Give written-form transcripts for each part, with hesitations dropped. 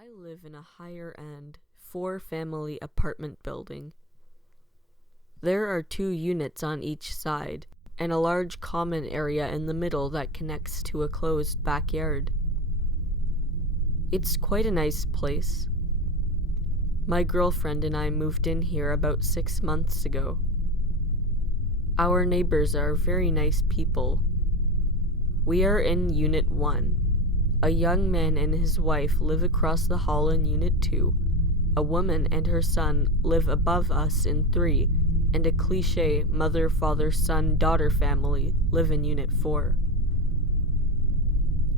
I live in a higher-end, 4-family apartment building. There are 2 units on each side, and a large common area in the middle that connects to a closed backyard. It's quite a nice place. My girlfriend and I moved in here about 6 months ago. Our neighbors are very nice people. We are in Unit 1. A young man and his wife live across the hall in Unit 2. A woman and her son live above us in 3, and a cliché mother, father, son, daughter family live in Unit 4.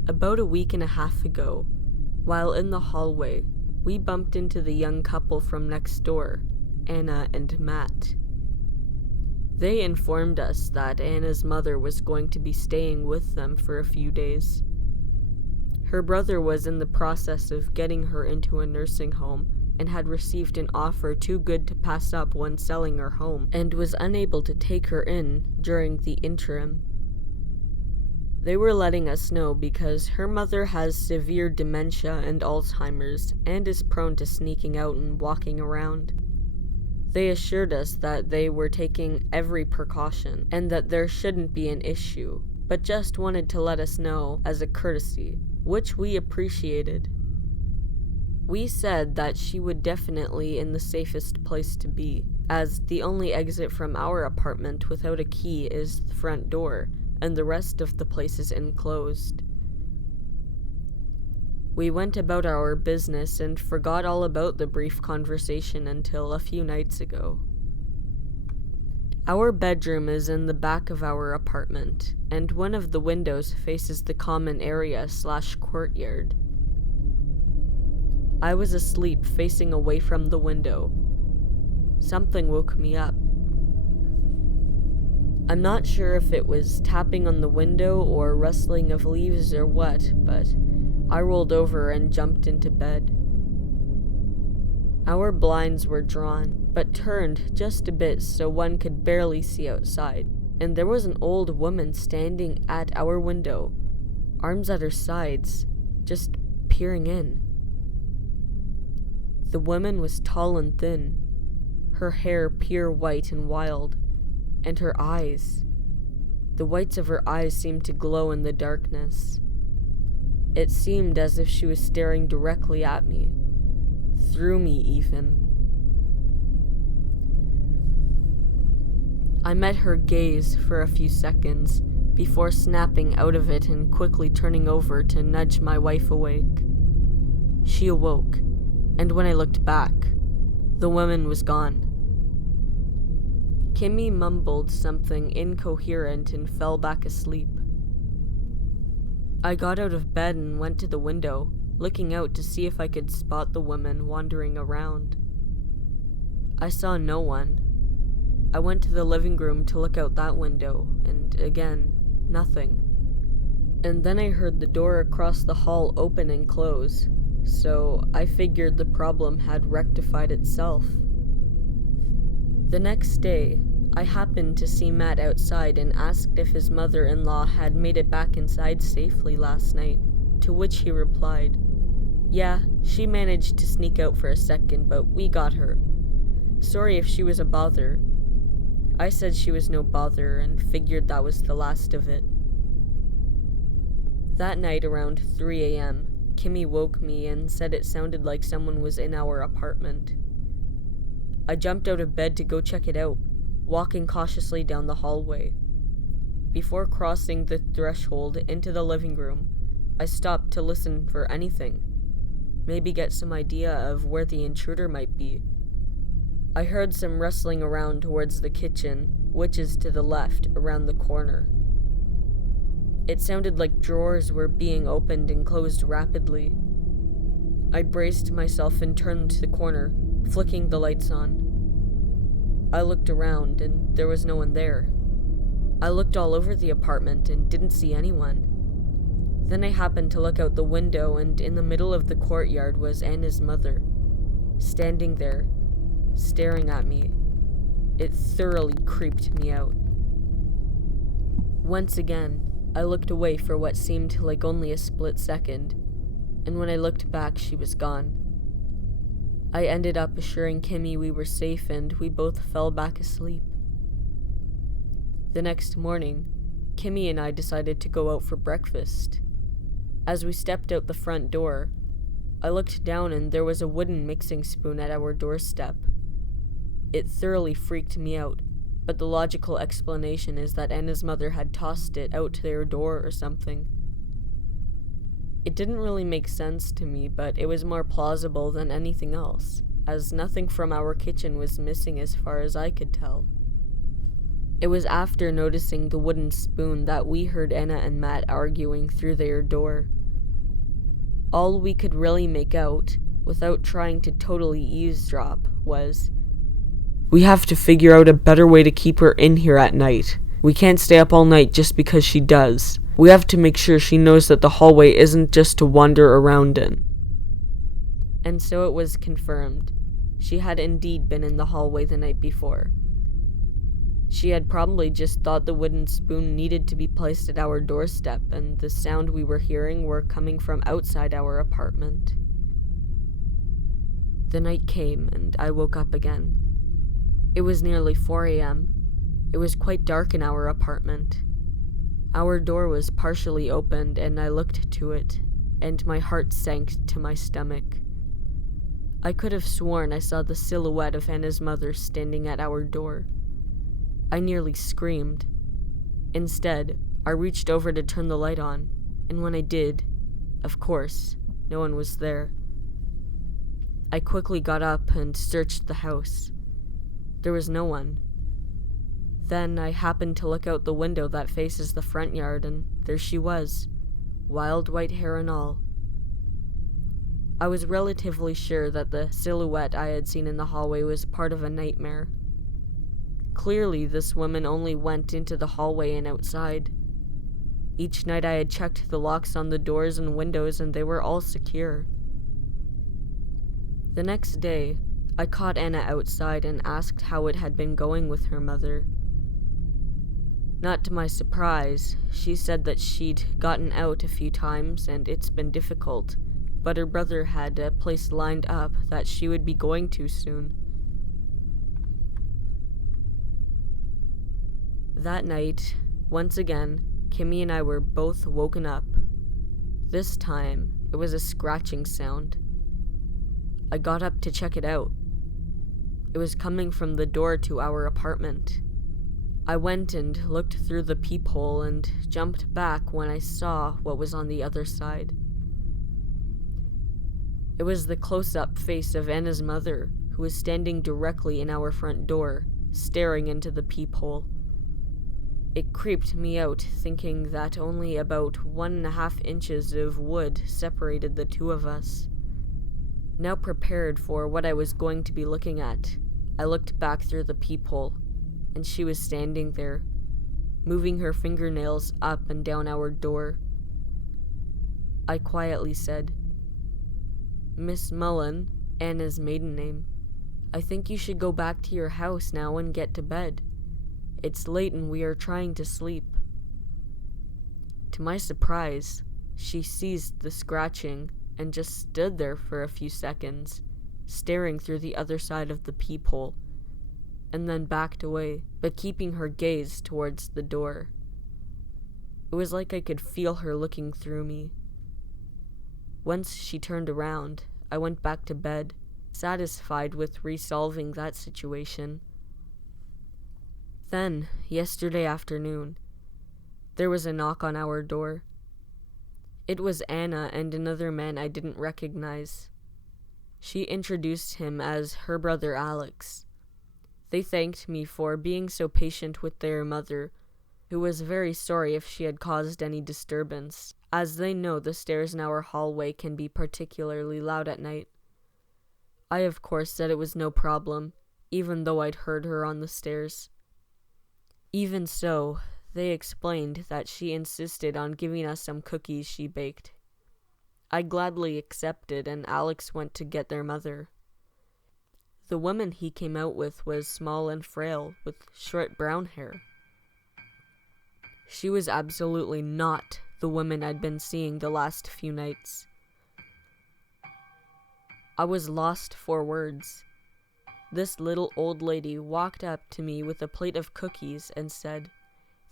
About a week and a half ago, while in the hallway, we bumped into the young couple from next door, Anna and Matt. They informed us that Anna's mother was going to be staying with them for a few days. Her brother was in the process of getting her into a nursing home and had received an offer too good to pass up when selling her home, and was unable to take her in during the interim. They were letting us know because her mother has severe dementia and Alzheimer's and is prone to sneaking out and walking around. They assured us that they were taking every precaution and that there shouldn't be an issue, but just wanted to let us know as a courtesy, which we appreciated. We said that she would definitely in the safest place to be, as the only exit from our apartment without a key is the front door, and the rest of the place is enclosed. We went about our business and forgot all about the brief conversation until a few nights ago. Our bedroom is in the back of our apartment, and one of the windows faces the common area/courtyard. I was asleep facing away from the window. Something woke me up. I'm not sure if it was tapping on the window or rustling of leaves or what, but I rolled over and jumped into bed. Our blinds were drawn, but turned just a bit so one could barely see outside, and there was an old woman standing at our window, arms at her sides, just peering in. The woman was tall and thin, her hair pure white and wild, and her eyes. The whites of her eyes seemed to glow in the darkness. It seemed as if she was staring directly at me, through me even. I met her gaze for a few seconds before snapping out of it and quickly turning over to nudge my wife awake. She awoke, and when I looked back, the woman was gone. Kimmy mumbled something incoherent and fell back asleep. I got out of bed and went to the window, looking out to see if I could spot the woman wandering around. I saw no one. I went to the living room to look out that window, and again, nothing. And then I heard the door across the hall open and close, so I figured the problem had rectified itself. The next day, I happened to see Matt outside and asked if his mother-in-law had made it back inside safely last night, to which he replied, "Yeah, she managed to sneak out for a second, but we got her. Sorry if she was a bother." I said she was no bother and figured that was the last of it. That night around 3 a.m., Kimmy woke me and said it sounded like someone was in our apartment. I jumped out of bed to go check it out, walking cautiously down the hallway. Before crossing the threshold into the living room, I stopped to listen for anything, maybe get some idea of where the intruder might be. I heard some rustling around towards the kitchen, which is to the left, around the corner. It sounded like drawers were being opened and closed rapidly. I braced myself and turned to the corner, flicking the lights on. I looked around, and there was no one there. I looked all over the apartment and didn't see anyone. Then I happened to look out the window, and in the middle of the courtyard was Anna's mother, standing there, staring at me. It thoroughly creeped me out. Once again, I looked away for what seemed like only a split second. and when I looked back, she was gone. I ended up assuring Kimmy we were safe, and we both fell back asleep. The next morning, Kimmy and I decided to go out for breakfast. As we stepped out the front door, I looked down and there was a wooden mixing spoon at our doorstep. It thoroughly freaked me out, but the logical explanation is that Anna's mother had tossed it out their door or something. It didn't really make sense to me, but it was more plausible than anything else, as nothing from our kitchen was missing as far as I could tell. It was after noticing the wooden spoon that we heard Anna and Matt arguing through their door. All we could really make out, without trying to totally eavesdrop, was, "We have to figure out a better way to keep her in here at night. We can't stay up all night just because she does. We have to make sure she knows that the hallway isn't just to wander around in." And so it was confirmed. She had indeed been in the hallway the night before. She had probably just thought the wooden spoon needed to be placed at our doorstep, and the sound we were hearing were coming from outside our apartment. The night came, and I woke up again. It was nearly 4 a.m. It was quite dark in our apartment. Our door was partially opened, and I looked to it, and my heart sank to my stomach. I could have sworn I saw the silhouette of Anna's mother standing at our door. I nearly screamed. Instead, I reached over to turn the light on, and when I did, of course, no one was there. I quickly got up and searched the house. There was no one. Then I happened to look out the window that faces the front yard, and there she was, wild white hair and all. I was relatively sure that the silhouette I had seen in the hallway was part of a nightmare. Clearly, this woman only went into the hallway and outside. Each night I had checked the locks on the doors and windows, and they were all secure. The next day, I caught Anna outside and asked how it had been going with her mother. Not to my surprise, she said that she'd gotten out a few times and it's been difficult, but her brother had a place lined up that she would be going to soon. That night, once again, Kimmy and I were both woken up. This time, it was a scratching sound. I got up to check it out. It was coming from the door to our apartment. I went and looked through the peephole and jumped back when I saw what was on the other side. It was the close-up face of Anna's mother, who was standing directly in our front door, staring into the peephole. It creeped me out, thinking that only about 1.5 inches of wood separated the two of us. Now prepared for what I was going to be looking at, I looked back through the peephole, and she was standing there, moving her fingernails up and down our door. I quietly said, "Miss Mullen," Anna's maiden name, "I think you should go back to your house now and get to bed. It's late and we are trying to sleep." To my surprise, she ceased the scratching and just stood there for a few seconds, staring through the other side of the peephole, and then backed away, but keeping her gaze towards the door. It was like I could feel her looking through me. Once she turned around, I went back to bed, satisfied with resolving that situation. Then, yesterday afternoon, there was a knock on our door. It was Anna and another man I didn't recognize. She introduced him as her brother Alex. They thanked me for being so patient with their mother, who was very sorry if she had caused any disturbance, as they know the stairs in our hallway can be particularly loud at night. I of course said it was no problem, even though I'd heard her on the stairs. Even so, they explained that she insisted on giving us some cookies she baked. I gladly accepted, and Alex went to get their mother. The woman he came out with was small and frail, with short brown hair. She was absolutely not the woman I'd been seeing the last few nights. I was lost for words. This little old lady walked up to me with a plate of cookies and said,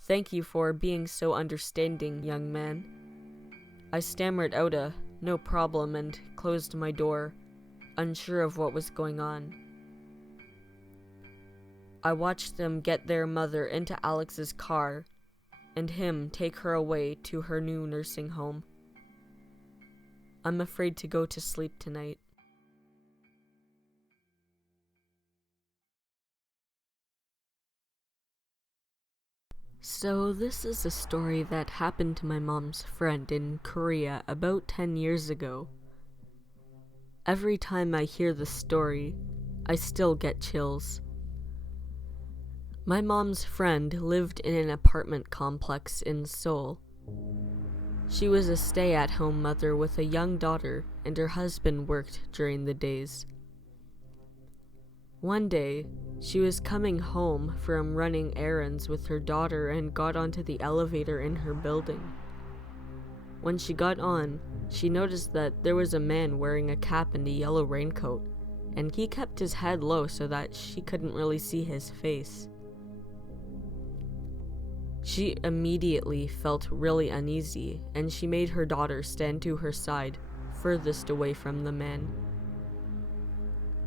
"Thank you for being so understanding, young man." I stammered out a "no problem" and closed my door, unsure of what was going on. I watched them get their mother into Alex's car and him take her away to her new nursing home. I'm afraid to go to sleep tonight. So this is a story that happened to my mom's friend in Korea about 10 years ago. Every time I hear the story, I still get chills. My mom's friend lived in an apartment complex in Seoul. She was a stay-at-home mother with a young daughter, and her husband worked during the days. One day, she was coming home from running errands with her daughter and got onto the elevator in her building. When she got on, she noticed that there was a man wearing a cap and a yellow raincoat, and he kept his head low so that she couldn't really see his face. She immediately felt really uneasy, and she made her daughter stand to her side, furthest away from the man.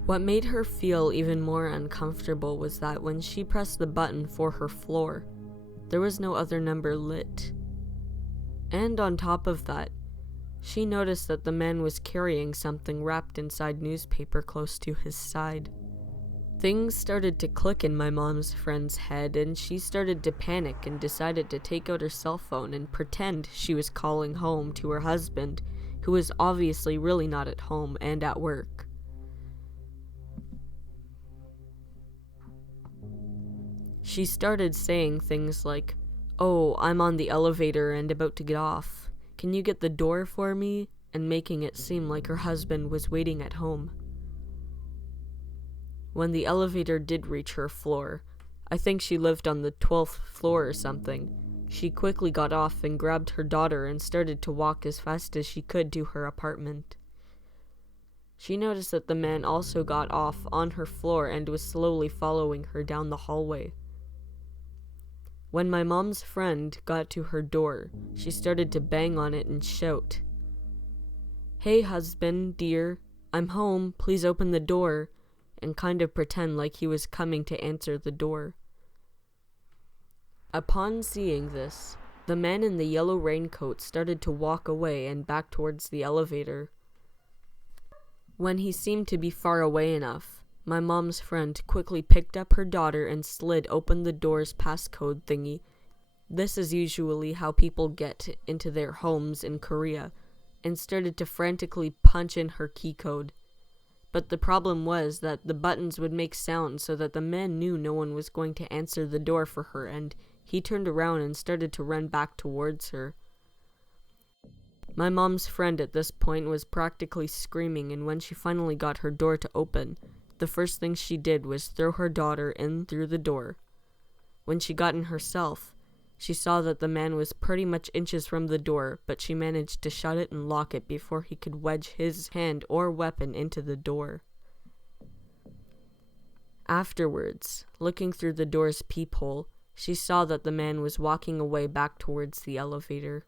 What made her feel even more uncomfortable was that when she pressed the button for her floor, there was no other number lit. And on top of that, she noticed that the man was carrying something wrapped inside newspaper close to his side. Things started to click in my mom's friend's head, and she started to panic and decided to take out her cell phone and pretend she was calling home to her husband, who was obviously really not at home and at work. She started saying things like, "Oh, I'm on the elevator and about to get off. Can you get the door for me?" and making it seem like her husband was waiting at home. When the elevator did reach her floor, I think she lived on the 12th floor or something, she quickly got off and grabbed her daughter and started to walk as fast as she could to her apartment. She noticed that the man also got off on her floor and was slowly following her down the hallway. When my mom's friend got to her door, she started to bang on it and shout, "Hey husband, dear, I'm home, please open the door," and kind of pretend like he was coming to answer the door. Upon seeing this, the man in the yellow raincoat started to walk away and back towards the elevator. When he seemed to be far away enough, my mom's friend quickly picked up her daughter and slid open the door's passcode thingy. This is usually how people get into their homes in Korea, and started to frantically punch in her key code. But the problem was that the buttons would make sounds so that the man knew no one was going to answer the door for her, and he turned around and started to run back towards her. My mom's friend at this point was practically screaming, and when she finally got her door to open, the first thing she did was throw her daughter in through the door. When she got in herself, she saw that the man was pretty much inches from the door, but she managed to shut it and lock it before he could wedge his hand or weapon into the door. Afterwards, looking through the door's peephole, she saw that the man was walking away back towards the elevator.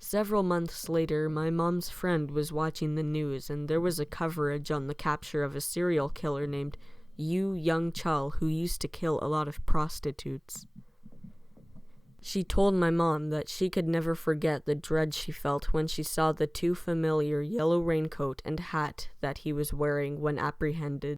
Several months later, my mom's friend was watching the news, and there was a coverage on the capture of a serial killer named Young-chul who used to kill a lot of prostitutes. She told my mom that she could never forget the dread she felt when she saw the too familiar yellow raincoat and hat that he was wearing when apprehended.